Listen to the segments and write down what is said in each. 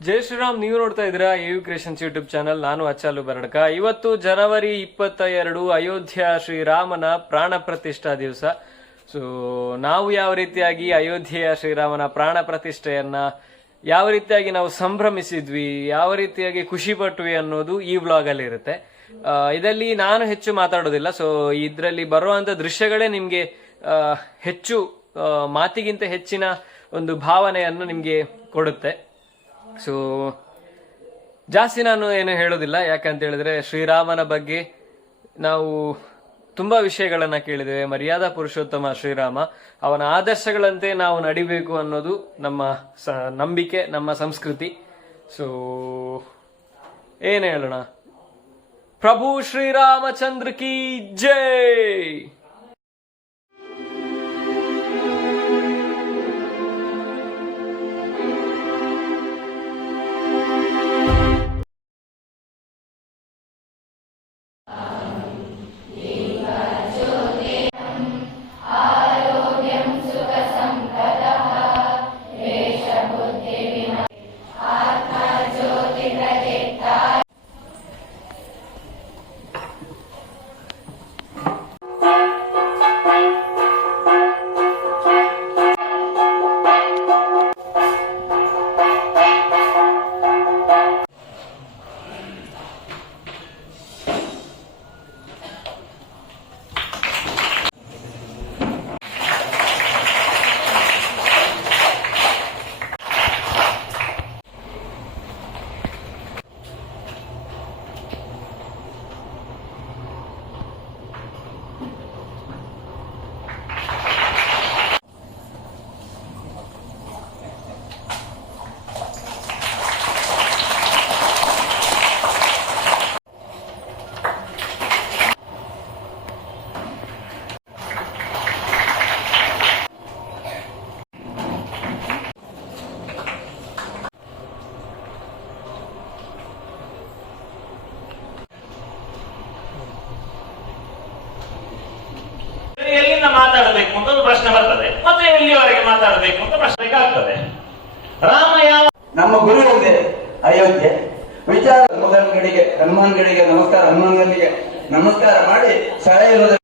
ಜೈ ಶ್ರೀರಾಮ್. ನೀವು ನೋಡ್ತಾ ಇದ್ದೀರಾ AU ಕ್ರಿಯೇಷನ್ಸ್ ಯೂಟ್ಯೂಬ್ ಚಾನಲ್. ನಾನು ಅಚ್ಚಾಲು ಬರಡ್ಕ. ಇವತ್ತು ಜನವರಿ 22 ಅಯೋಧ್ಯ ಶ್ರೀರಾಮನ ಪ್ರಾಣ ಪ್ರತಿಷ್ಠಾ ದಿವಸ. ಸೊ ನಾವು ಯಾವ ರೀತಿಯಾಗಿ ಅಯೋಧ್ಯೆಯ ಶ್ರೀರಾಮನ ಪ್ರಾಣ ಪ್ರತಿಷ್ಠೆಯನ್ನ ಯಾವ ರೀತಿಯಾಗಿ ನಾವು ಸಂಭ್ರಮಿಸಿದ್ವಿ, ಯಾವ ರೀತಿಯಾಗಿ ಖುಷಿ ಪಟ್ವಿ ಅನ್ನೋದು ಈ ವ್ಲಾಗ್ ಅಲ್ಲಿ ಇರುತ್ತೆ. ಇದರಲ್ಲಿ ನಾನು ಹೆಚ್ಚು ಮಾತಾಡೋದಿಲ್ಲ. ಸೊ ಇದರಲ್ಲಿ ಬರುವಂತ ದೃಶ್ಯಗಳೇ ನಿಮ್ಗೆ ಹೆಚ್ಚು ಮಾತಿಗಿಂತ ಹೆಚ್ಚಿನ ಒಂದು ಭಾವನೆಯನ್ನು ನಿಮ್ಗೆ ಕೊಡುತ್ತೆ. ಸೊ ಜಾಸ್ತಿ ನಾನು ಏನು ಹೇಳೋದಿಲ್ಲ, ಯಾಕಂತ ಹೇಳಿದ್ರೆ ಶ್ರೀರಾಮನ ಬಗ್ಗೆ ನಾವು ತುಂಬಾ ವಿಷಯಗಳನ್ನ ಕೇಳಿದ್ದೇವೆ. ಮರ್ಯಾದಾ ಪುರುಷೋತ್ತಮ ಶ್ರೀರಾಮ, ಅವನ ಆದರ್ಶಗಳಂತೆ ನಾವು ನಡಿಬೇಕು ಅನ್ನೋದು ನಮ್ಮ ನಂಬಿಕೆ, ನಮ್ಮ ಸಂಸ್ಕೃತಿ. ಸೊ ಏನ್ ಹೇಳೋಣ, ಪ್ರಭು ಶ್ರೀರಾಮಚಂದ್ರ ಕಿ ಜೈ. ಎಲ್ಲಿಂದ ಮಾತಾಡಬೇಕು ಅಂತ ಒಂದು ಪ್ರಶ್ನೆ ಬರ್ತದೆ, ಮತ್ತೆ ಎಲ್ಲಿವರೆಗೆ ಮಾತಾಡಬೇಕು ಅಂತ ಪ್ರಶ್ನೆ ಆಗ್ತದೆ. ರಾಮ ಯಾವ ನಮ್ಮ ಗುರು ಒಂದೇ ಅಯೋಧ್ಯೆ. ವಿಚಾರ ಹನುಮಾನ್ಗಳಿಗೆ ಹನುಮಾನ್ಗಳಿಗೆ ನಮಸ್ಕಾರ ಮಾಡಿ ಸೆಳೆಯುವುದು.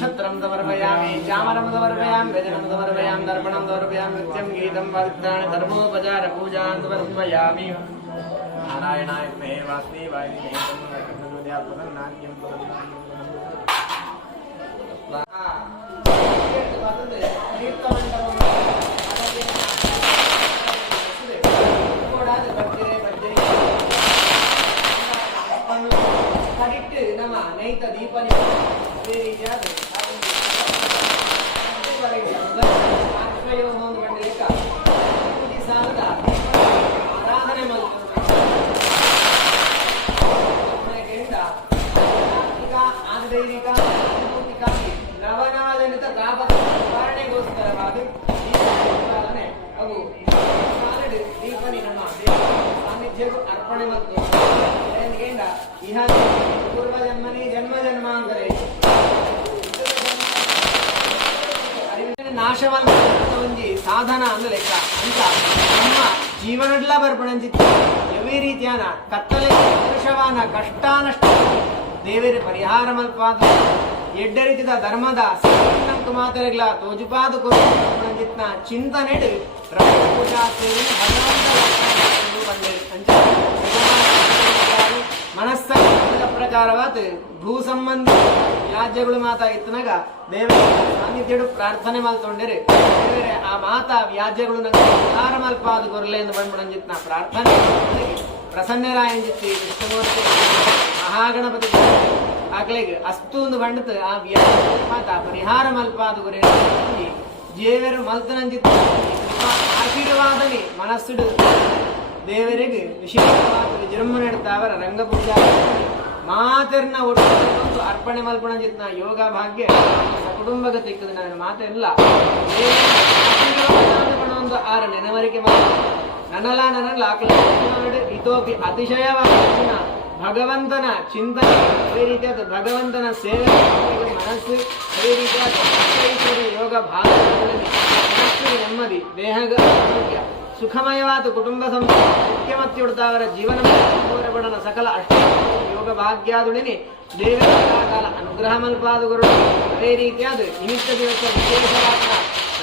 छत्रं समर्पयामि चामरं समर्पयामि व्यजनं समर्पयामि दर्पणं समर्पयामि नृत्यं गीतं वादित्राणि धर्मोपचार पूजां समर्पयामि नारायणाय मे वासुदेवाय मे प्रसन्नाद्यं ನಮ್ಮ ನೈತ ದೀಪನಿ ಅದೇ ರೀತಿಯಾದ ಒಂದು ಗಂಟೆಗೆ ಸಾಲದ ಆರಾಧನೆ ಈಗ ಆಂತರಿಕ ನವನವಜನಿತ ತಾಪ ನಿವಾರಣೆಗೋಸ್ಕರವಾಗಿ ಅವು ದೀಪನಿ ನಮ್ಮ ಸಾನ್ನಿಧ್ಯಕ್ಕೂ ಅರ್ಪಣೆ ಮತ್ತು ಇಹ ಪೂರ್ವ ಜನ್ಮನಿ ಜನ್ಮ ಜನ್ಮಾಂತರೇ ನಾಶವನ್ನು ಒಂಜಿ ಸಾಧನ ಅಂದ ಲೆಕ್ಕ ಅಂತ ನಮ್ಮ ಜೀವನಡ್ಲ ಬರ್ಪಣಂಚಿತ್ತು ಯಾವ ರೀತಿಯಾನ ಕತ್ತಲೆ ವರ್ಷವಾನ ಕಷ್ಟ ನಷ್ಟ ದೇವರ ಪರಿಹಾರ ಮಲ್ಪಾದ ಎಡ್ಡ ರೀತಿಯ ಧರ್ಮದ ನಮ್ಗೆ ಮಾತರೆಗ್ಲ ತೋಜುಪಾದ ಕೊರಂಚಿತ್ನ ಚಿಂತನೆಡು ಪೂಜಾ ಸೇರಿ ಭಗವಂತ ಮನಸ್ಸ ಪ್ರಕಾರವಾದ ಭೂ ಸಂಬಂಧ ವ್ಯಾಜ್ಯಗಳು ಮಾತಾ ಇತ್ತನಾಗ ದೇವರ ಸಾನ್ನಿಧ್ಯಡು ಪ್ರಾರ್ಥನೆ ಮಲ್ತೊಂಡಿರಿ ದೇವರೇ ಆ ಮಾತಾ ವ್ಯಾಜ್ಯಗಳು ನಂಗೆ ಉದ್ಧಾರ ಮಲ್ಪಾದ ಕೊರ್ಲೆ ಎಂದು ಬಂದ್ಬಿಡಂಜಿತ್ನ ಪ್ರಾರ್ಥನೆ ಪ್ರಸನ್ನರಾಯಂಜಿತ್ತಿ ಕೃಷ್ಣಮೂರ್ತಿ ಮಹಾಗಣಪತಿ ಆಗ್ಲಿಗೆ ಅಸ್ತು ಒಂದು ಬಂಡತ್ ಆ ವ್ಯಾಜ್ಯ ಮಾತಾ ಪರಿಹಾರ ಮಲ್ಪಾದ ಗುರಿ ದೇವರು ಮಲ್ತನಂಜಿತ್ತ ಆಶೀರ್ವಾದನಿ ಮನಸ್ಸುಡು ದೇವರಿಗೆ ವಿಶೇಷವಾದ ವಿಜೃಂಭ ನಡೆತಾವರ ರಂಗಪೂಜಾ ಮಾತರ್ನ ಒಟ್ಟು ಅರ್ಪಣೆ ಮಲ್ಪಣ ಜಿತ್ನ ಯೋಗ ಭಾಗ್ಯ ಕುಟುಂಬಗ ತಿಕ್ಕದು ನನ್ನ ಮಾತೆಲ್ಲ ಒಂದು ಆರ ನೆನವರಿಕೆ ನನಲ ನನಲ್ಲ ಇತೋಪಿ ಅತಿಶಯವಾದ ಭಗವಂತನ ಚಿಂತನೆ ಅದೇ ರೀತಿಯಾದ ಭಗವಂತನ ಸೇವೆ ಮನಸ್ಸು ಅದೇ ರೀತಿಯಾದ ಯೋಗ ಭಾಗಗಳಲ್ಲಿ ಮನಸ್ಸಿಗೆ ನೆಮ್ಮದಿ ದೇಹದ ಆರೋಗ್ಯ ಸುಖಮಯವಾದ ಕುಟುಂಬ ಮುಖ್ಯಮತ್ತಿ ಉಡ್ತಾವರ ಜೀವನ ಬಡನ ಸಕಲ ಅಷ್ಟ ಯೋಗ ಭಾಗ್ಯಾದುಡಿನಿ ದೇವರ ಕಾಲ ಅನುಗ್ರಹ ಮಲ್ಪಾದುಗಳು ಅದೇ ರೀತಿಯಾದ ನಿಮಿತ್ತ ದಿವಸ ವಿಶೇಷವಾದ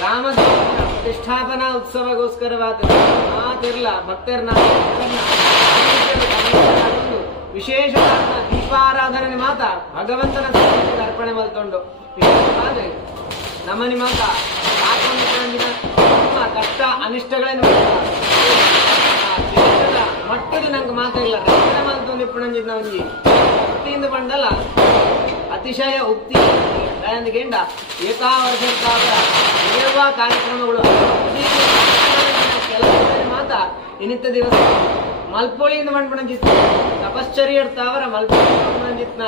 ರಾಮದೇವರ ಪ್ರತಿಷ್ಠಾಪನಾ ಉತ್ಸವಗೋಸ್ಕರವಾದ ಮಾತಿರ್ಲ ಭಕ್ತರನ್ನ ವಿಶೇಷವಾದ ದೀಪಾರಾಧನೆ ಮಾತ ಭಗವಂತನ ಅರ್ಪಣೆ ಮಲ್ಕೊಂಡು ವಿಶೇಷವಾದ ನಮ್ಮನಿ ಮಾತ ಕಷ್ಟ ಅನಿಷ್ಟಗಳನ್ನು ಮಟ್ಟದ ನಂಗೆ ಮಾತಾಡಿಲ್ಲ ರಕ್ಷಣೆ ಮಾಡ್ತು ನಿಪ್ಪುಣಂಜಿದ್ನ ಒಂಜಿ ಭಕ್ತಿಯಿಂದ ಬಂದಲ್ಲ ಅತಿಶಯ ಉಕ್ತಿ ದಯಂದಿಗೆಂಡ ಏಕಾವರ್ಷಕ್ಕಾದ ಸೇವಾ ಕಾರ್ಯಕ್ರಮಗಳು ಕೆಲಸ ಮಾತ ಇನಿತ್ತ ದಿವಸ ಮಲ್ಪೋಳಿಯಿಂದ ಬಂದ್ಬಿಡಂಜಿತ್ತು ತಪಶ್ಚರ್ಯ ಇರ್ತಾವರ ಮಲ್ಪೋಳಿಂಜಿತ್ನ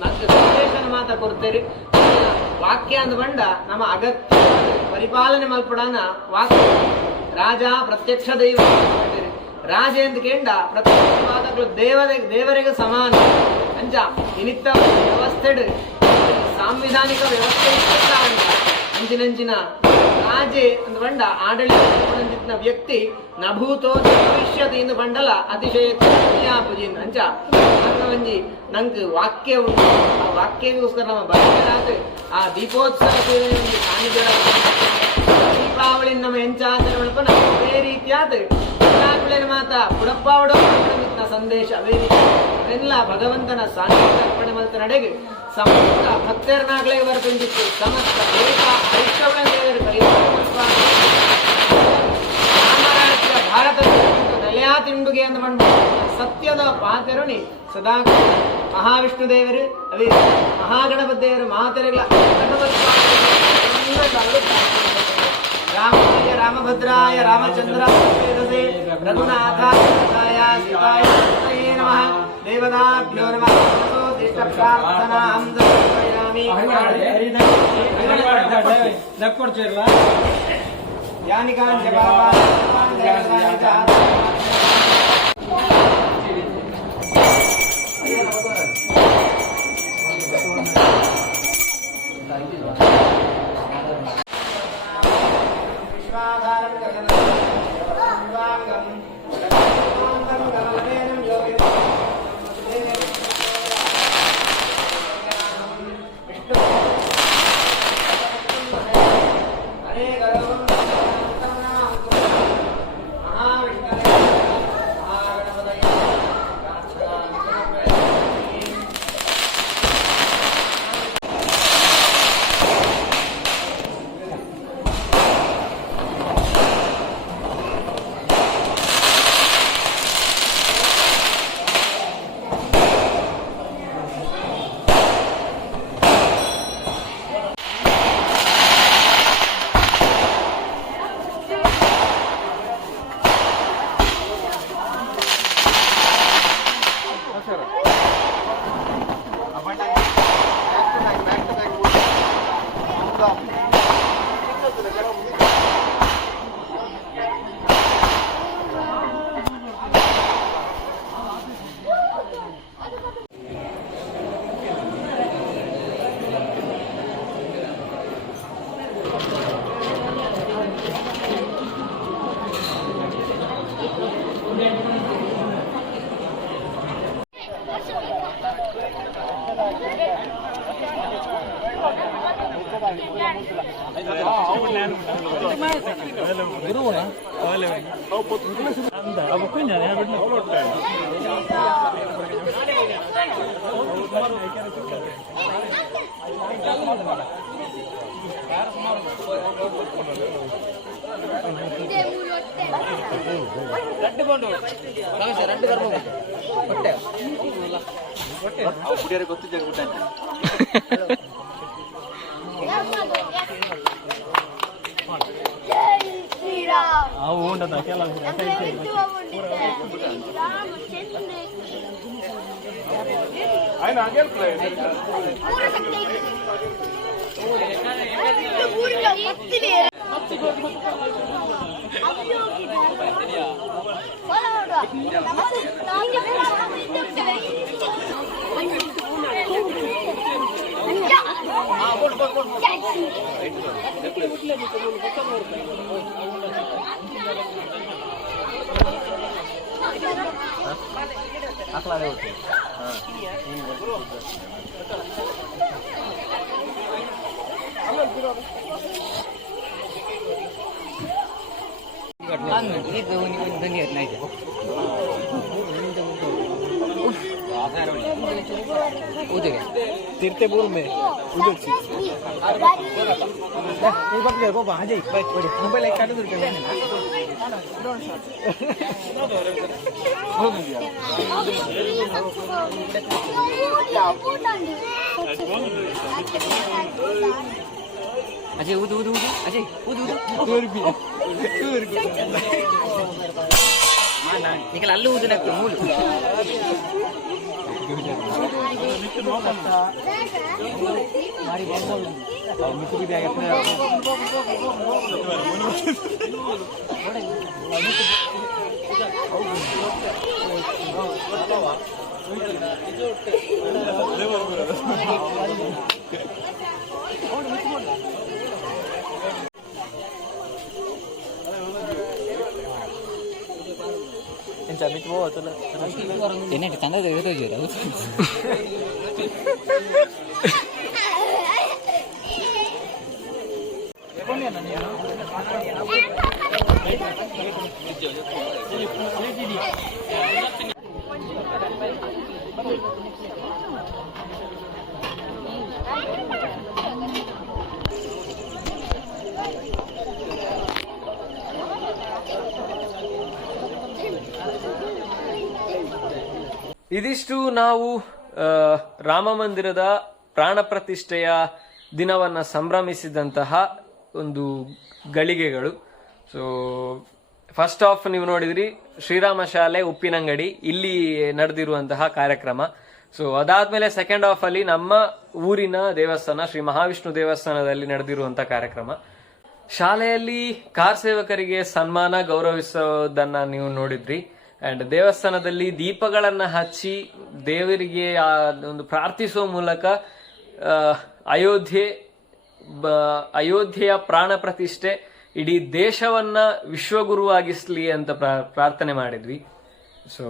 ನಂಗೆ ಸಂದೇಶನ ಮಾತ ಕೊಡ್ತೇರಿ ವಾಕ್ಯ ಅಂದ ಬಂಡ ನಮ್ಮ ಅಗತ್ಯ ಪರಿಪಾಲನೆ ಮಲ್ಪಡನ ವಾಕ್ಯ ರಾಜ ಪ್ರತ್ಯಕ್ಷ ದೈವ ರಾಜ ಎಂದು ಕೇಂಡ ಪ್ರತ್ಯಕ್ಷವಾದಗಳು ದೇವರಿಗೆ ಸಮಾನ ಅಂಚ ಇನಿತ್ತ ವ್ಯವಸ್ಥೆಡ್ ಸಾಂವಿಧಾನಿಕ ವ್ಯವಸ್ಥೆ ಅಂಚಿನಂಚಿನ ರಾಜೆ ಅಂದ ಬಂಡ ಆಡಳಿತ ವ್ಯಕ್ತಿ ನಭೂತೋ ಭವಿಷ್ಯತಿ ಎಂದು ಬಂಡಲ ಅತಿಶಯ ಪೂಜಿಂದ ಅಂಚ ಒಂಜಿ ನಂಗೆ ವಾಕ್ಯ ಉಂಟು ಆ ವಾಕ್ಯಗೋಸ್ಕರ ನಮ್ಮ ಬರಲಾದ ಆ ದೀಪೋತ್ಸವ ಸೇವೆ ದೀಪಾವಳಿ ನಮ್ಮ ಹೆಂಚಾಚರಣೆ ಮಲ್ಪನ ಅದೇ ರೀತಿಯಾದ ಮಾತ ಪುಡಪ್ಪಾವಡ ಸಂದೇಶ ಅವೇ ರೀತಿ ಅವೆಲ್ಲ ಭಗವಂತನ ಸಾನ್ನಿಧ್ಯ ಅರ್ಪಣೆ ಮಲ್ತ ನಡೆಗೆ ಸಮಸ್ತ ಭಕ್ತರನಾಗಲೇ ಬರ್ಕೊಂಡಿತ್ತು ಸಮಸ್ತ ದೇಶ ಐಕ್ಯಗಳ ದೇವರ ಸಾಮ್ರಾಜ್ಯ ಭಾರತದ ನೆಲೆಯಾ ತಿಂಡುಗೆ ಅಂತ ಬಂದು ಸತ್ಯದ ಪಾತೆರುಣಿ ಸದಾ ಮಹಾವಿಷ್ಣು ದೇವರು ಅವೇ ಮಹಾಗಣಪತಿ ದೇವರು ಮಹಾತೆರೆಗಳ ರಾಮಾಯ ರಾಮಭದ್ರಾಯ ರಾಮಚಂದ್ರಾಯ ರಘುನಾಥಾಯ ಸೀತಾಯ ನಮಃ ದೇವತಾಭ್ಯೋ ನಮಃ ದಿಷ್ಟ ಪ್ರಾರ್ಥನಾಂ ಸಮರ್ಪಯಾಮಿ ಯಾನಿಕಾನ್ ಜಪಾಪಾನ್ तीर्थे बोल में मोबाइल एक काट अजय ऊद ऊद ऊद अजय ऊद ऊद निकल अल्लू ऊद लगता मूल ini ditanda dari itu aja ಇದಿಷ್ಟು ನಾವು ರಾಮ ಮಂದಿರದ ಪ್ರಾಣ ಪ್ರತಿಷ್ಠೆಯ ದಿನವನ್ನ ಸಂಭ್ರಮಿಸಿದಂತಹ ಒಂದು ಗಳಿಗೆಗಳು. ಸೊ ಫಸ್ಟ್ ಆಫ್ ನೀವು ನೋಡಿದ್ರಿ ಶ್ರೀರಾಮ ಶಾಲೆ ಉಪ್ಪಿನಂಗಡಿ, ಇಲ್ಲಿ ನಡೆದಿರುವಂತಹ ಕಾರ್ಯಕ್ರಮ. ಸೊ ಅದಾದ್ಮೇಲೆ ಸೆಕೆಂಡ್ ಹಾಫ್ ಅಲ್ಲಿ ನಮ್ಮ ಊರಿನ ದೇವಸ್ಥಾನ ಶ್ರೀ ಮಹಾವಿಷ್ಣು ದೇವಸ್ಥಾನದಲ್ಲಿ ನಡೆದಿರುವಂತಹ ಕಾರ್ಯಕ್ರಮ. ಶಾಲೆಯಲ್ಲಿ ಕಾರ್ ಸೇವಕರಿಗೆ ಸನ್ಮಾನ ಗೌರವಿಸೋದನ್ನ ನೀವು ನೋಡಿದ್ರಿ. ಅಂಡ್ ದೇವಸ್ಥಾನದಲ್ಲಿ ದೀಪಗಳನ್ನ ಹಚ್ಚಿ ದೇವರಿಗೆ ಒಂದು ಪ್ರಾರ್ಥಿಸುವ ಮೂಲಕ ಅಯೋಧ್ಯೆಯ ಪ್ರಾಣ ಪ್ರತಿಷ್ಠೆ ಇಡೀ ದೇಶವನ್ನ ವಿಶ್ವಗುರುವಾಗಿಸ್ಲಿ ಅಂತ ಪ್ರಾರ್ಥನೆ ಮಾಡಿದ್ವಿ. ಸೊ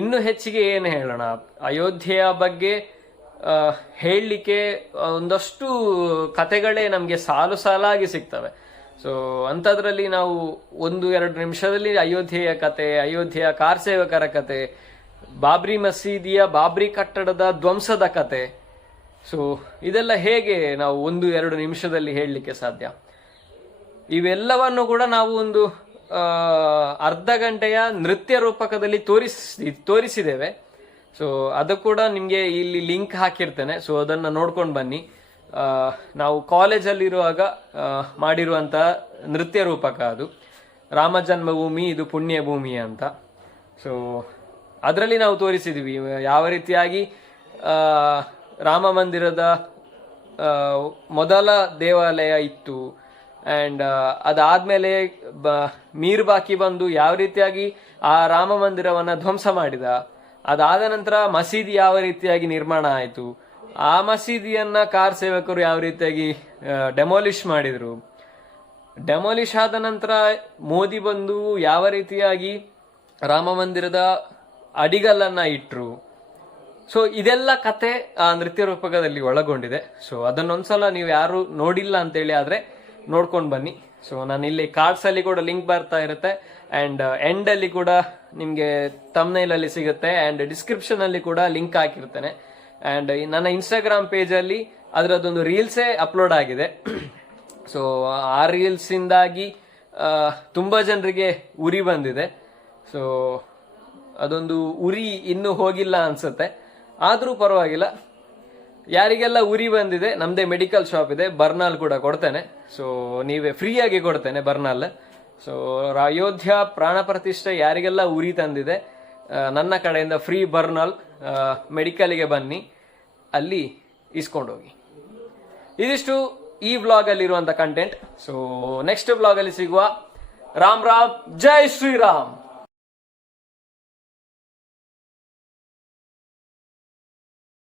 ಇನ್ನು ಹೆಚ್ಚಿಗೆ ಏನು ಹೇಳೋಣ, ಅಯೋಧ್ಯೆಯ ಬಗ್ಗೆ ಹೇಳಲಿಕ್ಕೆ ಒಂದಷ್ಟು ಕತೆಗಳೇ ನಮಗೆ ಸಾಲು ಸಾಲಾಗಿ ಸಿಗ್ತವೆ. ಸೊ ಅಂಥದ್ರಲ್ಲಿ ನಾವು 1-2 ನಿಮಿಷದಲ್ಲಿ ಅಯೋಧ್ಯೆಯ ಕತೆ, ಅಯೋಧ್ಯೆಯ ಕಾರ್ ಸೇವಕರ ಕತೆ, ಬಾಬ್ರಿ ಮಸೀದಿಯ ಬಾಬ್ರಿ ಕಟ್ಟಡದ ಧ್ವಂಸದ ಕತೆ, ಸೊ ಇದೆಲ್ಲ ಹೇಗೆ ನಾವು 1-2 ನಿಮಿಷದಲ್ಲಿ ಹೇಳಲಿಕ್ಕೆ ಸಾಧ್ಯ? ಇವೆಲ್ಲವನ್ನು ಕೂಡ ನಾವು ಒಂದು ಅರ್ಧ ಗಂಟೆಯ ನೃತ್ಯ ರೂಪಕದಲ್ಲಿ ತೋರಿಸಿದ್ದೇವೆ. ಸೊ ಅದು ಕೂಡ ನಿಮಗೆ ಇಲ್ಲಿ ಲಿಂಕ್ ಹಾಕಿರ್ತೇನೆ, ಸೊ ಅದನ್ನ ನೋಡ್ಕೊಂಡು ಬನ್ನಿ. ನಾವು ಕಾಲೇಜಲ್ಲಿರುವಾಗ ಮಾಡಿರುವಂತಹ ನೃತ್ಯ ರೂಪಕ ಅದು, ರಾಮ ಜನ್ಮಭೂಮಿ ಇದು ಪುಣ್ಯ ಭೂಮಿ ಅಂತ. ಸೊ ಅದರಲ್ಲಿ ನಾವು ತೋರಿಸಿದ್ವಿ ಯಾವ ರೀತಿಯಾಗಿ ರಾಮ ಮಂದಿರದ ಮೊದಲ ದೇವಾಲಯ ಇತ್ತು. ಅಂಡ್ ಅದಾದ್ಮೇಲೆ ಮೀರ್ ಬಾಕಿ ಬಂದು ಯಾವ ರೀತಿಯಾಗಿ ಆ ರಾಮ ಮಂದಿರವನ್ನ ಧ್ವಂಸ ಮಾಡಿದ. ಅದಾದ ನಂತರ ಮಸೀದಿ ಯಾವ ರೀತಿಯಾಗಿ ನಿರ್ಮಾಣ ಆಯಿತು, ಆ ಮಸೀದಿಯನ್ನ ಕಾರ್ ಸೇವಕರು ಯಾವ ರೀತಿಯಾಗಿ ಡೆಮಾಲಿಷ್ ಮಾಡಿದ್ರು. ಡೆಮಾಲಿಷ್ ಆದ ನಂತರ ಮೋದಿ ಬಂದು ಯಾವ ರೀತಿಯಾಗಿ ರಾಮ ಮಂದಿರದ ಅಡಿಗಲ್ಲನ್ನ ಇಟ್ರು. ಸೊ ಇದೆಲ್ಲ ಕತೆ ಆ ನೃತ್ಯ ರೂಪಕದಲ್ಲಿ ಒಳಗೊಂಡಿದೆ. ಸೊ ಅದನ್ನೊಂದ್ಸಲ ನೀವು ಯಾರು ನೋಡಿಲ್ಲ ಅಂತೇಳಿ ಆದ್ರೆ ನೋಡ್ಕೊಂಡು ಬನ್ನಿ. ಸೊ ನಾನು ಇಲ್ಲಿ ಕಾರ್ಡ್ಸ್ ಅಲ್ಲಿ ಕೂಡ ಲಿಂಕ್ ಬರ್ತಾ ಇರುತ್ತೆ, ಅಂಡ್ ಎಂಡ್ ಅಲ್ಲಿ ಕೂಡ ನಿಮ್ಗೆ ತಮ್ನೈಲ್ ಅಲ್ಲಿ ಸಿಗುತ್ತೆ, ಅಂಡ್ ಡಿಸ್ಕ್ರಿಪ್ಷನ್ ಅಲ್ಲಿ ಕೂಡ ಲಿಂಕ್ ಹಾಕಿರ್ತೇನೆ. ಅಂಡ್ ನನ್ನ ಇನ್ಸ್ಟಾಗ್ರಾಮ್ ಪೇಜ್ ಅಲ್ಲಿ ಅದರದೊಂದು ರೀಲ್ಸೇ ಅಪ್ಲೋಡ್ ಆಗಿದೆ. ಸೊ ಆ ರೀಲ್ಸ್ ಇಂದಾಗಿ ತುಂಬಾ ಜನರಿಗೆ ಉರಿ ಬಂದಿದೆ. ಸೊ ಅದೊಂದು ಉರಿ ಇನ್ನೂ ಹೋಗಿಲ್ಲ ಅನ್ಸುತ್ತೆ, ಆದ್ರೂ ಪರವಾಗಿಲ್ಲ. ಯಾರಿಗೆಲ್ಲ ಉರಿ ಬಂದಿದೆ, ನಮ್ದೇ ಮೆಡಿಕಲ್ ಶಾಪ್ ಇದೆ, ಬರ್ನಾಲ್ ಕೂಡ ಕೊಡ್ತೇನೆ. ಸೊ ನೀವೇ ಫ್ರೀಯಾಗಿ ಕೊಡ್ತೇನೆ ಬರ್ನಾಲ್. ಸೊ ಅಯೋಧ್ಯ ಪ್ರಾಣ ಪ್ರತಿಷ್ಠೆ ಯಾರಿಗೆಲ್ಲ ಉರಿ ತಂದಿದೆ, ನನ್ನ ಕಡೆಯಿಂದ ಫ್ರೀ ಬರ್ನಾಲ್ ಮೆಡಿಕಲ್ಗೆ ಬನ್ನಿ, ಅಲ್ಲಿ ಇಸ್ಕೊಂಡೋಗಿ. ಇದಿಷ್ಟು ಈ ವ್ಲಾಗ್ ಅಲ್ಲಿ ಇರುವಂತ ಕಂಟೆಂಟ್. ಸೊ ನೆಕ್ಸ್ಟ್ ವ್ಲಾಗ್ ಅಲ್ಲಿ ಸಿಗುವ. ರಾಮ್ ರಾಮ್, ಜೈ ಶ್ರೀರಾಮ್.